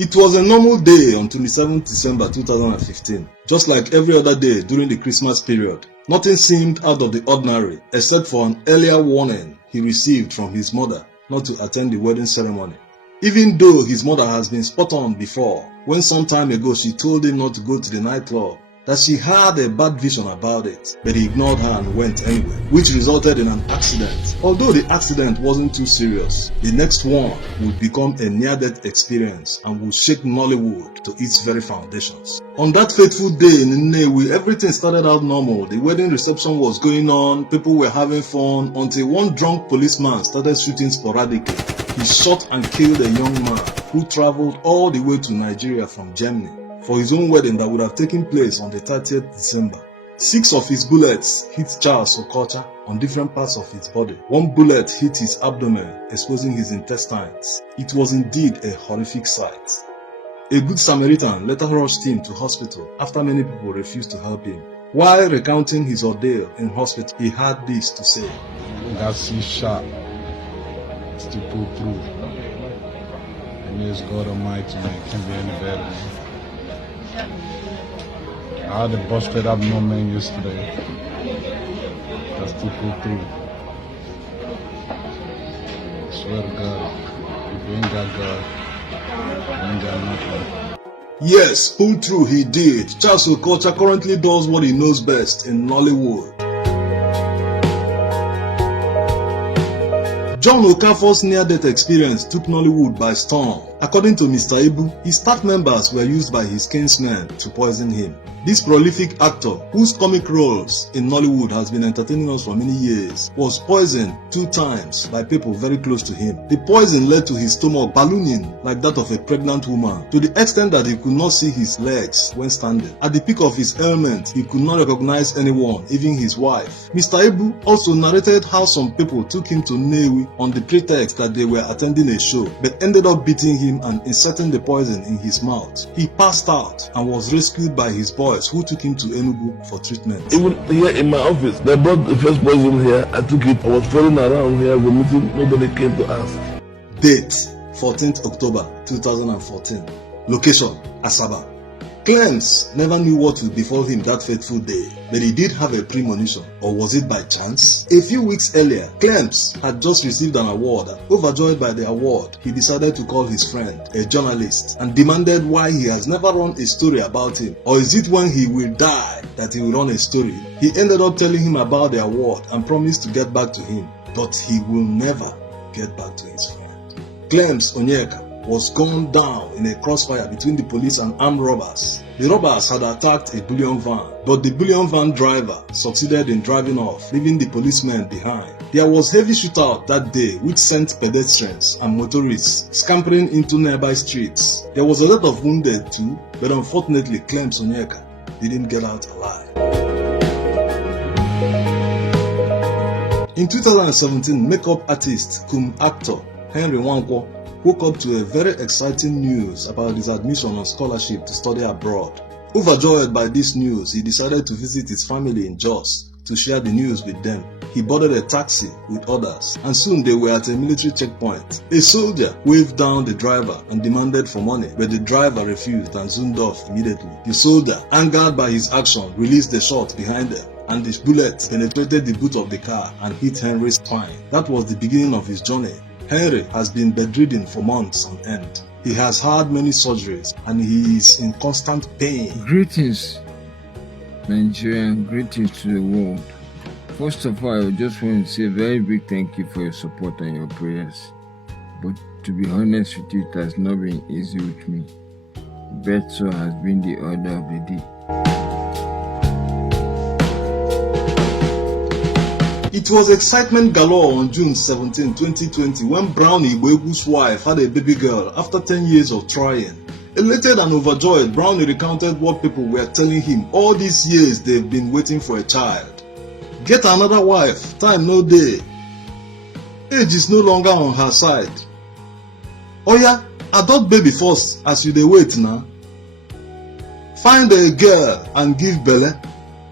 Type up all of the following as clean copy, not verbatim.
It was a normal day on 27 December 2015, just like every other day during the Christmas period. Nothing seemed out of the ordinary except for an earlier warning he received from his mother not to attend the wedding ceremony. Even though his mother has been spot on before, when some time ago she told him not to go to the nightclub, that she had a bad vision about it, but he ignored her and went anyway, which resulted in an accident. Although the accident wasn't too serious, the next one would become a near-death experience and would shake Nollywood to its very foundations. On that fateful day in Nnewi, everything started out normal. The wedding reception was going on, people were having fun, until one drunk policeman started shooting sporadically. He shot and killed a young man who traveled all the way to Nigeria from Germany for his own wedding that would have taken place on the 30th December. 6 of his bullets hit Charles Okocha on different parts of his body. 1 bullet hit his abdomen, exposing his intestines. It was indeed a horrific sight. A good Samaritan later rushed him to hospital after many people refused to help him. While recounting his ordeal in hospital, he had this to say. Got C shot. Still pull through. And it's God Almighty, man. Can't be any better, man. I had a busted up no man yesterday. I still pull through. I swear to God, if you ain't got God, you ain't got nothing. Yes, pull through he did. Charles Okocha currently does what he knows best in Nollywood. John Okafor's near-death experience took Nollywood by storm. According to Mr. Ibu, his staff members were used by his kinsmen to poison him. This prolific actor, whose comic roles in Nollywood has been entertaining us for many years, was poisoned 2 times by people very close to him. The poison led to his stomach ballooning like that of a pregnant woman, to the extent that he could not see his legs when standing. At the peak of his ailment, he could not recognize anyone, even his wife. Mr. Ibu also narrated how some people took him to Nnewi on the pretext that they were attending a show, but ended up beating him and inserting the poison in his mouth. He passed out and was rescued by his boys, who took him to Enugu for treatment. Even here in my office, they brought the first poison here. I took it. I was falling around here vomiting. Nobody came to ask. Date 14th October 2014. Location Asaba. Clems never knew what would befall him that fateful day, but he did have a premonition, or was it by chance? A few weeks earlier, Clems had just received an award. Overjoyed by the award, he decided to call his friend, a journalist, and demanded why he has never run a story about him. Or is it when he will die that he will run a story? He ended up telling him about the award and promised to get back to him, but he will never get back to his friend. Clems Onyeka was gunned down in a crossfire between the police and armed robbers. The robbers had attacked a bullion van, but the bullion van driver succeeded in driving off, leaving the policemen behind. There was heavy shootout that day which sent pedestrians and motorists scampering into nearby streets. There was a lot of wounded too, but unfortunately Clems Onyeka didn't get out alive. In 2017, makeup artist cum actor Henry Nwankwo woke up to a very exciting news about his admission on scholarship to study abroad. Overjoyed by this news, he decided to visit his family in Jos to share the news with them. He boarded a taxi with others, and soon they were at a military checkpoint. A soldier waved down the driver and demanded for money, but the driver refused and zoomed off immediately. The soldier, angered by his action, released the shot behind them, and the bullet penetrated the boot of the car and hit Henry's spine. That was the beginning of his journey. Henry has been bedridden for months on end. He has had many surgeries and he is in constant pain. Greetings, Nigerian, greetings to the world. First of all, I just want to say a very big thank you for your support and your prayers. But to be honest with you, it has not been easy with me. But so has been the order of the day. It was excitement galore on June 17, 2020 when Brown Igboegwu's wife had a baby girl after 10 years of trying. Elated and overjoyed, Brownie recounted what people were telling him all these years they've been waiting for a child. Get another wife, time no day. Age is no longer on her side. Oya, adopt baby first as you dey wait now. Find a girl and give belle,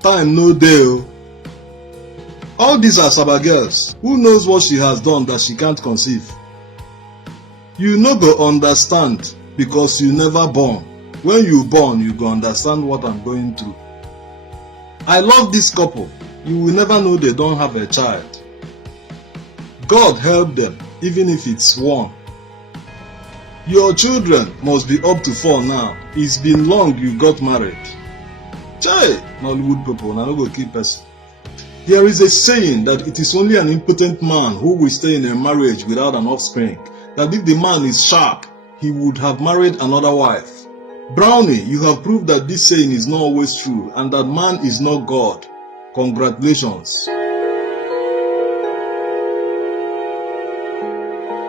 time no dey o. All these are Saba girls. Who knows what she has done that she can't conceive? You no go understand. because you never born. When you born, you go understand what I'm going through. I love this couple. You will never know they don't have a child. God help them, even if it's one. Your children must be up to 4 now. It's been long you got married. Chai, Nollywood people, now no go keep person. There is a saying that it is only an impotent man who will stay in a marriage without an offspring. That if the man is sharp, he would have married another wife. Brownie, you have proved that this saying is not always true and that man is not God. Congratulations.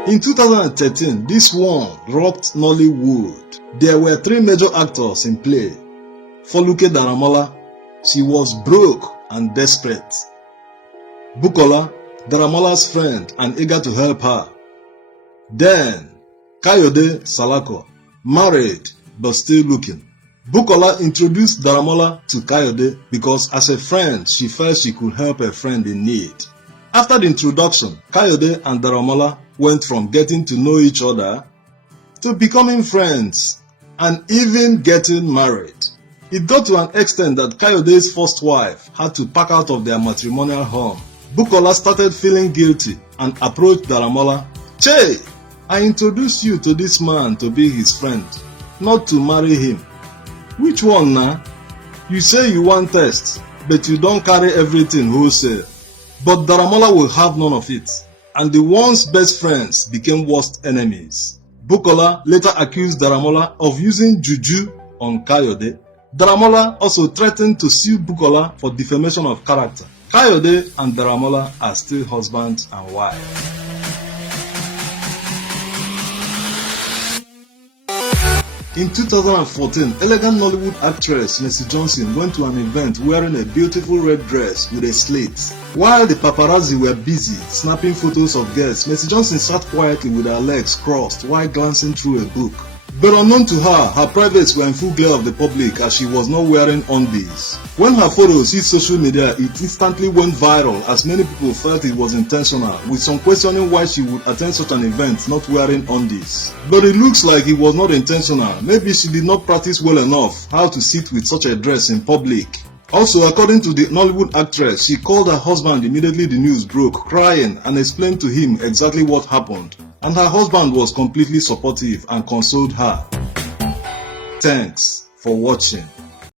In 2013, this one rocked Nollywood. There were 3 major actors in play. Foluke Daramola, she was broke and desperate. Bukola, Daramola's friend and eager to help her. Then, Kayode Salako, married but still looking. Bukola introduced Daramola to Kayode because as a friend, she felt she could help a friend in need. After the introduction, Kayode and Daramola went from getting to know each other to becoming friends and even getting married. It got to an extent that Kayode's first wife had to pack out of their matrimonial home. Bukola started feeling guilty and approached Daramola. Che, I introduced you to this man to be his friend, not to marry him. Which one now? You say you want test, but you don't carry everything wholesale. But Daramola will have none of it, and the once best friends became worst enemies. Bukola later accused Daramola of using juju on Kayode. Daramola also threatened to sue Bukola for defamation of character. Kayode and Daramola are still husband and wife. In 2014, elegant Nollywood actress Mercy Johnson went to an event wearing a beautiful red dress with a slit. While the paparazzi were busy snapping photos of guests, Mercy Johnson sat quietly with her legs crossed while glancing through a book. But unknown to her, her privates were in full glare of the public as she was not wearing undies. When her photos hit social media, it instantly went viral as many people felt it was intentional, with some questioning why she would attend such an event not wearing undies. But it looks like it was not intentional. Maybe she did not practice well enough how to sit with such a dress in public. Also, according to the Nollywood actress, she called her husband immediately the news broke, crying, and explained to him exactly what happened. And her husband was completely supportive and consoled her. Thanks for watching.